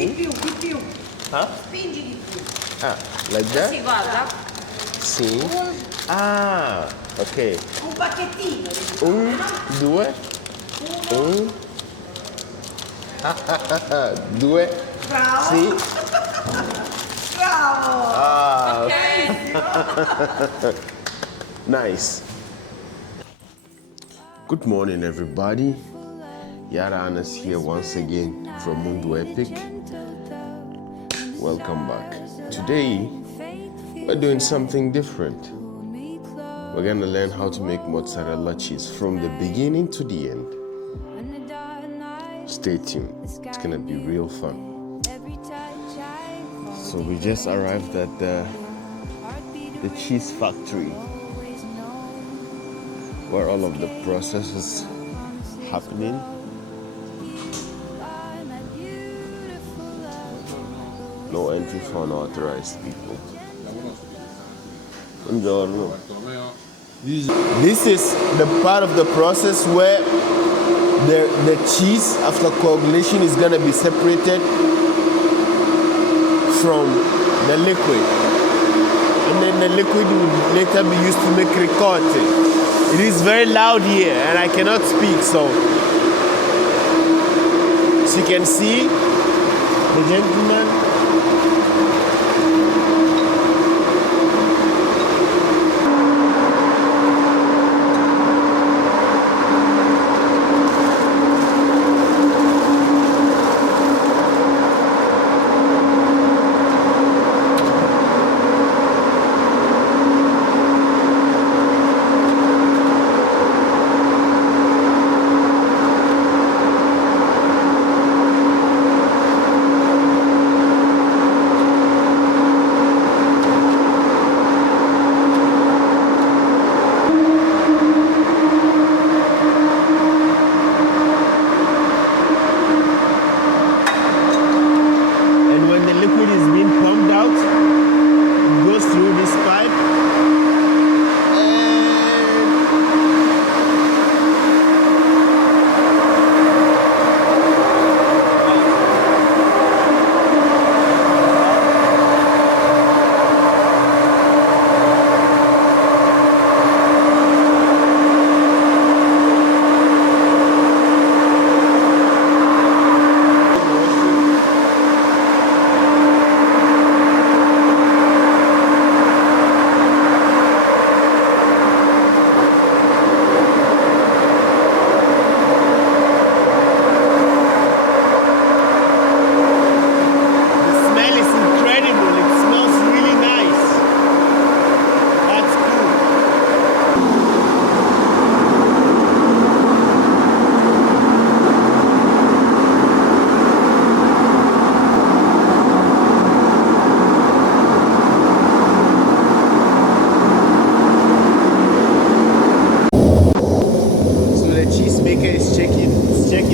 Di più. Huh? Spingi di più. Ah, like that? Sì, guarda. Sì. Ah, ok. Un pacchettino. 1, 2, 1, 2, Bravo. sì. Bravo. Ah, Ok. nice. Good morning, everybody. Yara Anas here once again from Mundo Epic. Welcome back. Today, we're doing something different. We're gonna learn how to make mozzarella cheese from the beginning to the end. Stay tuned. It's gonna be real fun. So we just arrived at the cheese factory where all of the process is happening. No entry for unauthorized people. Buongiorno. This is the part of the process where the cheese after coagulation is gonna be separated from the liquid. And then the liquid will later be used to make ricotta. It is very loud here and I cannot speak, so as you can see, the gentleman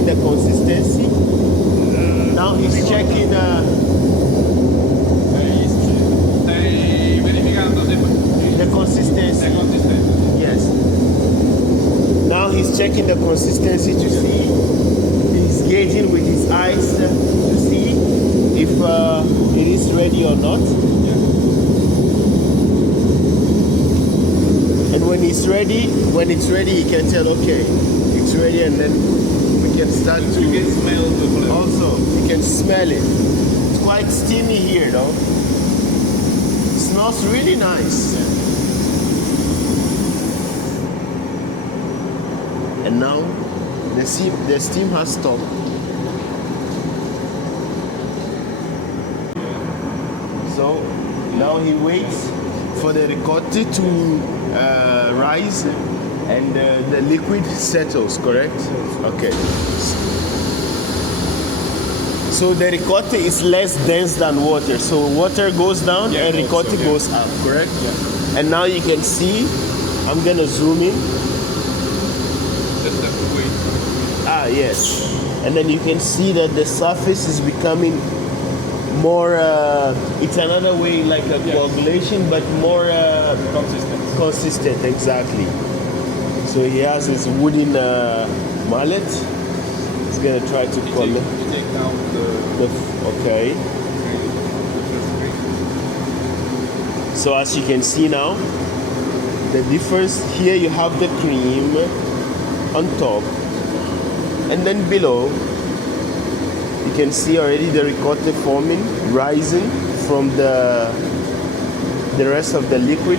the consistency. Now he's checking Stai verificando the consistency. Yes. Now he's checking the consistency to see. He's gauging with his eyes to see if it is ready or not. And when it's ready, he can tell, okay, it's ready, and then we can start to. You can smell the flavor. Also, you can smell it. It's quite steamy here, though. It smells really nice. And now the steam has stopped. So now he waits for the ricotta to rise and the liquid settles, correct? Okay. So the ricotta is less dense than water. So water goes down and ricotta goes up, correct? Yeah. And now you can see, I'm gonna zoom in. Just have to wait. Ah, yes. And then you can see that the surface is becoming more, it's another way like a coagulation, but more consistent, exactly. So he has his wooden mallet. He's gonna try to collect You take out the okay. first cream. So as you can see now, the difference here, you have the cream on top, and then below you can see already the ricotta forming, rising from the rest of the liquid.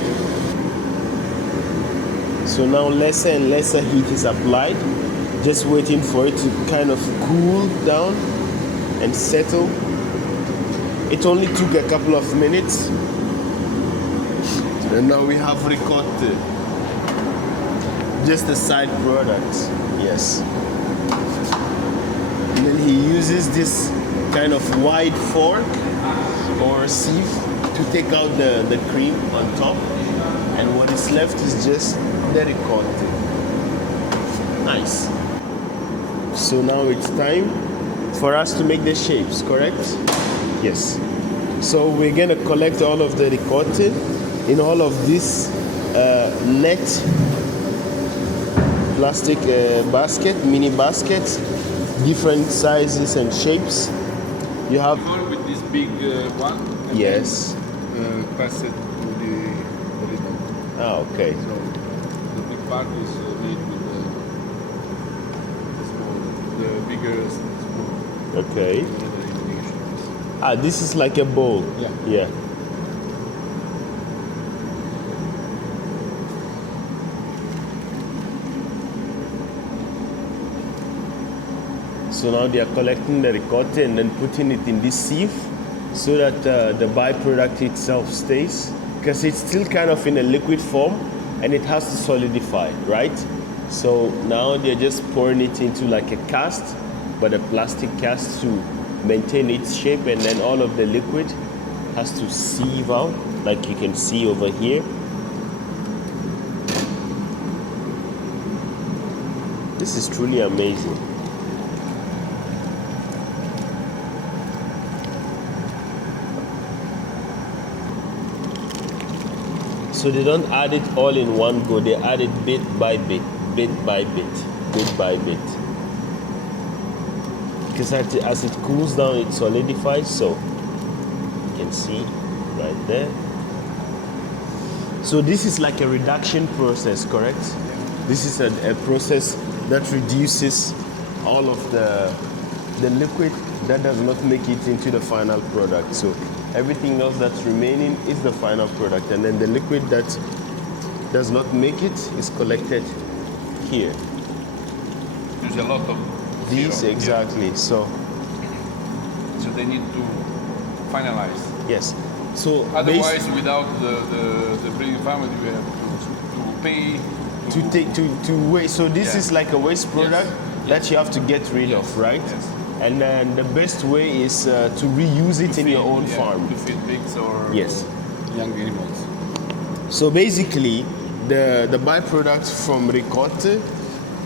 So now lesser and lesser heat is applied, just waiting for it to kind of cool down and settle. It only took a couple of minutes, and now we have ricotta, just a side product. Yes. And then he uses this kind of wide fork or sieve to take out the cream on top, and what is left is just the ricotta. Nice. So now it's time for us to make the shapes, correct? Yes. So we're gonna collect all of the ricotta in all of this net plastic basket, mini baskets, different sizes and shapes. You have, Before with this big one. And yes. then, pass it to the little. Ah, okay. So the big part is made with the small, the bigger small. Okay. Another indication. Ah, this is like a bowl. Yeah. Yeah. So now they are collecting the ricotta and then putting it in this sieve so that the byproduct itself stays, because it's still kind of in a liquid form and it has to solidify, right? So now they're just pouring it into like a cast, but a plastic cast to maintain its shape, and then all of the liquid has to sieve out, like you can see over here. This is truly amazing. So they don't add it all in one go, they add it bit by bit, bit by bit, bit by bit. Because as it cools down, it solidifies, so you can see right there. So this is like a reduction process, correct? This is a process that reduces all of the liquid that does not make it into the final product. So everything else that's remaining is the final product, and then the liquid that does not make it is collected here. There's a lot of These, syrup exactly. So here. So they need to finalize. yes. So Otherwise, without the breeding family, we have to pay to waste. So this Yeah. is like a waste product that you have to get rid of, right? Yes. And then the best way is to reuse it in your own farm. To feed pigs or Yes. young animals. So basically, the byproduct from ricotta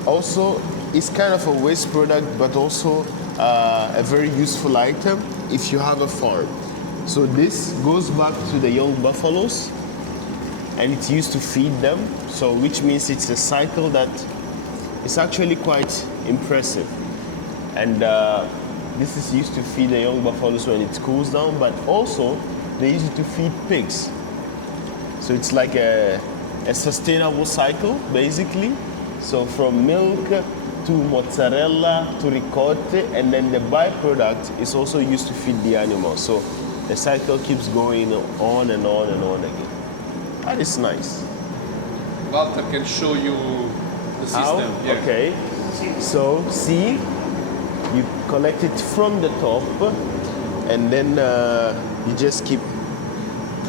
also is kind of a waste product, but also a very useful item if you have a farm. So this goes back to the young buffaloes, and it's used to feed them. So which means it's a cycle that is actually quite impressive. And this is used to feed the young buffaloes when it cools down, but also they use it to feed pigs. So it's like a sustainable cycle, basically. So from milk to mozzarella to ricotta, and then the byproduct is also used to feed the animals. So the cycle keeps going on and on and on again. That is nice. Walter can show you the How? system. Yeah. Okay. So see, you collect it from the top, and then you just keep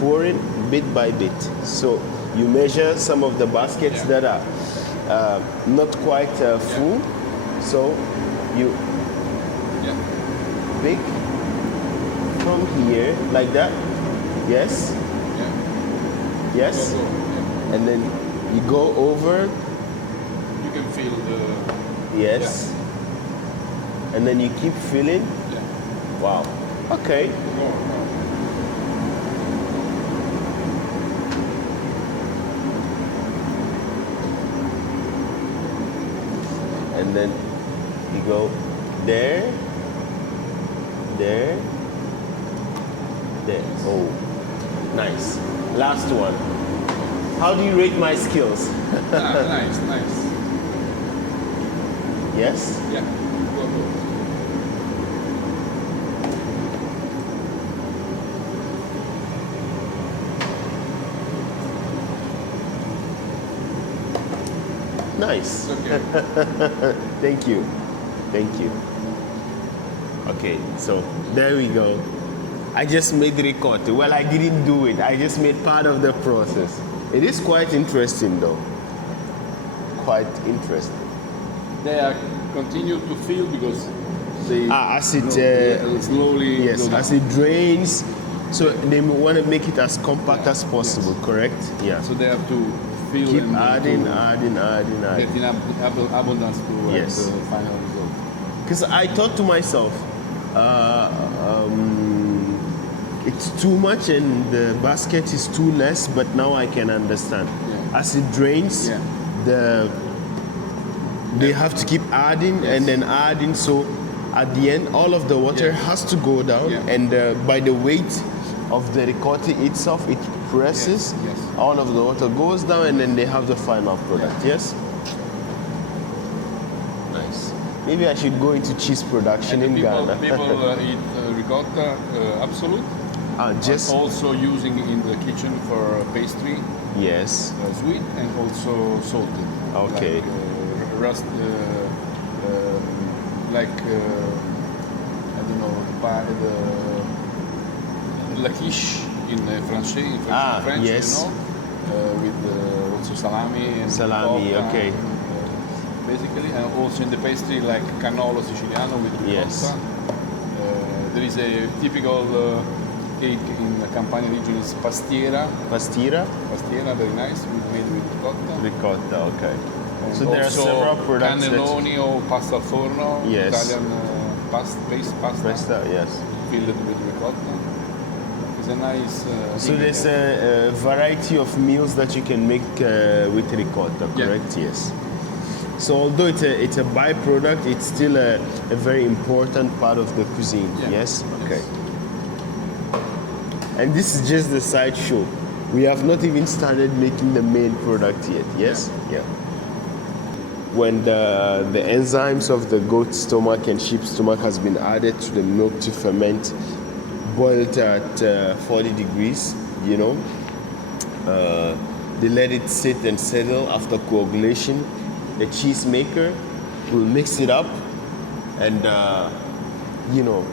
pouring bit by bit. So you measure some of the baskets Yeah. that are not quite full. So you Yeah. pick from here like that. Yes. Yeah. Yes. Go, go. Yeah. And then you go over. You can feel the. Yes. And then you keep filling. Yeah. Wow. Okay. Go, go. And then you go There. There. There. Oh, nice. Last one. How do you rate my skills? Nice, nice. Yes? Yeah, go, go. Nice. Okay. Thank you. Thank you. Okay, so there we go. I just made ricotta. Well, I didn't do it. I just made part of the process. It is quite interesting though. Quite interesting. They are continue to fill because they As it slowly yes, go down. as it drains, so they want to make it as compact as possible, correct? Yeah. So they have to fill Keep and adding, to adding. get enough abundance to have Yes. the final result. Because I thought to myself, it's too much and the basket is too less, but now I can understand. Yeah. As it drains, Yeah. they have to keep adding and then adding. So at the end, all of the water Yeah. has to go down, Yeah. and by the weight of the ricotta itself, it presses. Yes, yes. All of the water goes down, and then they have the final product. Yeah. Yes. Nice. Maybe I should go into cheese production in People Ghana. eat ricotta absolute. Just Also using in the kitchen for pastry, yes. sweet and also salted. Okay. Like, rust, like I don't know the la quiche in French, French, yes. you know, with also salami and Salami, ricotta okay. and, basically, and also in the pastry like cannolo siciliano with ricotta. Yes. There is a typical cake in the Campania region is pastiera. Pastiera, Pastiera, very nice, made with ricotta. ricotta. Okay. And So there are also several products that cannelloni or pasta al forno, Yes. Italian paste pasta pasta, yes. filled with ricotta. It's a nice. So there's a variety of meals that you can make with ricotta, Yeah. correct? Yes. So although it's a byproduct, it's still a very important part of the cuisine. Yeah. Yes. Yes. Okay. And this is just the side show. We have not even started making the main product yet. Yes. Yeah. When the enzymes of the goat stomach and sheep stomach has been added to the milk to ferment, boiled at 40 degrees, you know, they let it sit and settle after coagulation. The cheese maker will mix it up and, you know,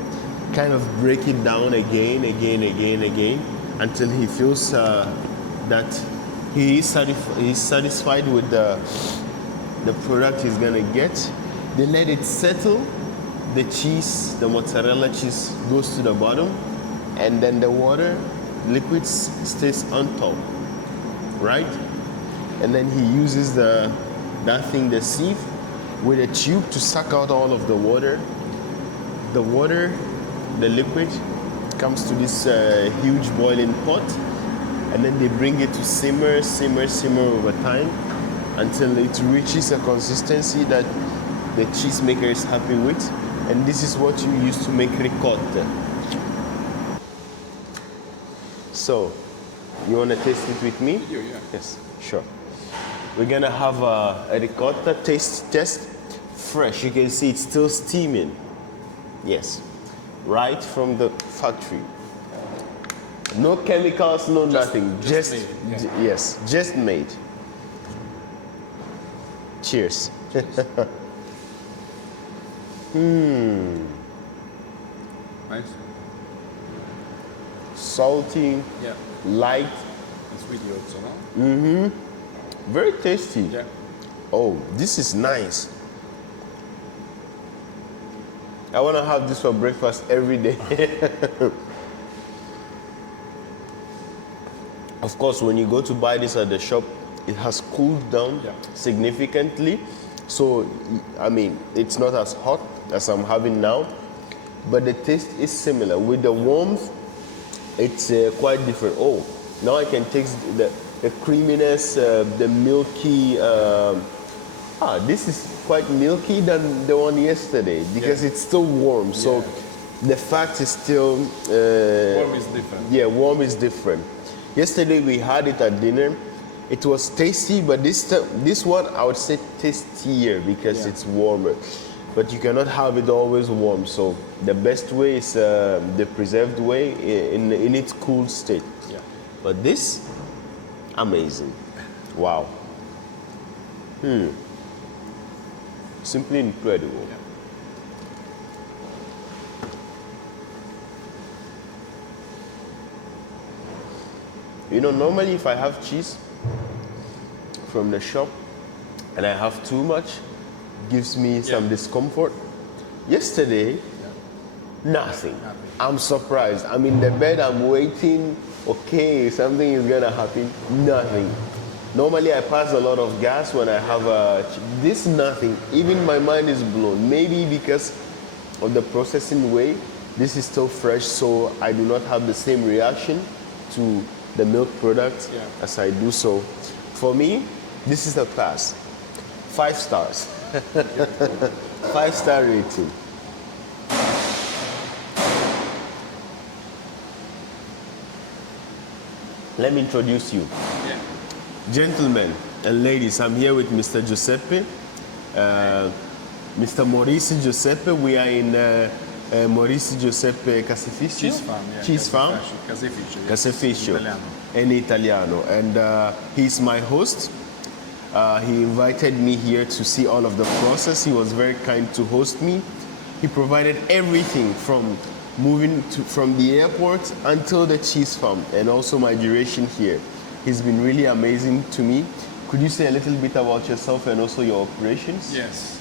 kind of break it down again until he feels that he's satisfied with the product he's gonna get. They let it settle. The cheese, the mozzarella cheese, goes to the bottom, and then the water, liquid stays on top, right? And then he uses the sieve with a tube to suck out all of the water. The water, the liquid, comes to this huge boiling pot, and then they bring it to simmer over time until it reaches a consistency that the cheesemaker is happy with. And this is what you use to make ricotta. So, you want to taste it with me? Yeah. Yes, sure. We're gonna have a ricotta taste test. Fresh, you can see it's still steaming. Yes, right from the factory. No chemicals, no nothing. just made, yeah. Yes, just made. Cheers. Nice. Salty, Yeah. light, And sweet also, no? very tasty. Yeah. Oh, this is nice. I want to have this for breakfast every day. Of course, when you go to buy this at the shop, it has cooled down Yeah. significantly. So, I mean, it's not as hot as I'm having now, but the taste is similar. With the warmth, it's quite different. Oh, now I can taste the creaminess, the milky This is quite milky than the one yesterday because it's still warm. So the fat is still Warm is different. Yeah, warm is different. Yesterday we had it at dinner. It was tasty, but this one I would say tastier because it's warmer. But you cannot have it always warm. So the best way is the preserved way in its cool state. Yeah. But this, amazing. Wow. Simply incredible. Yeah. You know, normally if I have cheese from the shop and I have too much, it gives me some discomfort. Yesterday, nothing. I'm surprised. I'm in the bed, I'm waiting. Okay, something is gonna happen. Nothing. Normally I pass a lot of gas when I have this nothing. Even my mind is blown. Maybe because of the processing way, this is still fresh, so I do not have the same reaction to the milk product as I do. So for me, this is a pass. 5 stars. 5-star rating. Let me introduce you. Yeah. Gentlemen and ladies, I'm here with Mr. Giuseppe, Mr. Mauricio Giuseppe. We are in Mauricio Giuseppe Caseificio. Cheese farm, yeah. Cheese farm. Caseificio. Caseificio. Italiano. In Italiano. And he's my host. He invited me here to see all of the process. He was very kind to host me. He provided everything from moving from the airport until the cheese farm and also my duration here. He's been really amazing to me. Could you say a little bit about yourself and also your operations? Yes.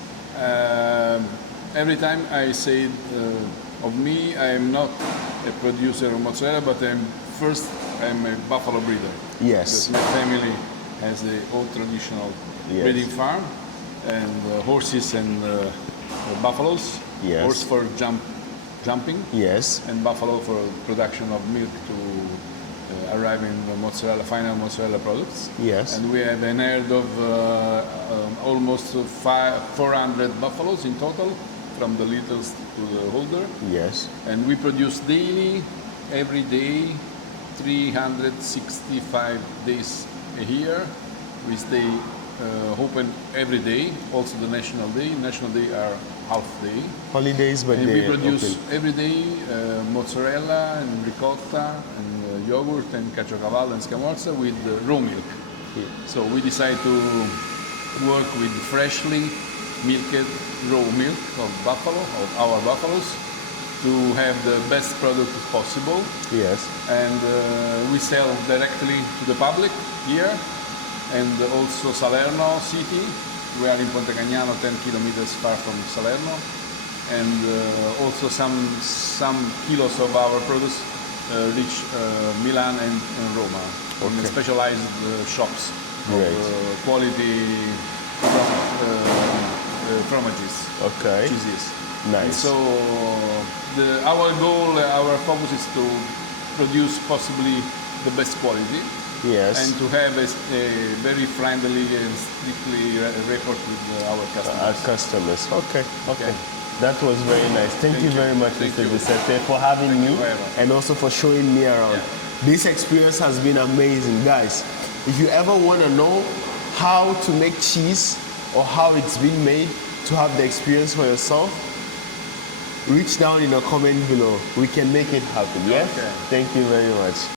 Every time I say of me, I am not a producer of mozzarella, but I'm a buffalo breeder. Yes. Because my family has the old traditional breeding farm and horses and buffaloes. Yes. Horse for jumping. Yes. And buffalo for production of milk to arrive in the mozzarella, final mozzarella products. Yes. And we have an herd of almost 400 buffaloes in total, from the littles to the older. Yes. And we produce daily, every day, 365 days a year. We stay open every day, also the National Day. National Day are half day. Holidays, but And they we produce open. every day mozzarella and ricotta and yogurt and caciocavallo and scamorza with raw milk. So we decide to work with freshly milked raw milk of buffalo, of our buffaloes, to have the best product possible. Yes. And we sell directly to the public here, and also Salerno city. We are in Ponte Cagnano, 10 kilometers far from Salerno, and also some kilos of our products reach Milan and Roma in specialized shops of quality fromages, cheeses. Nice. And so our goal, our focus is to produce possibly the best quality. Yes. And to have a very friendly and strictly rapport with our customers. Our customers. Okay. That was very nice. Thank you very much, Mr. Giuseppe, for having me and also for showing me around. This experience has been amazing. Guys, if you ever want to know how to make cheese or how it's been made, to have the experience for yourself, reach down in the comment below. We can make it happen, yeah? Okay. Thank you very much.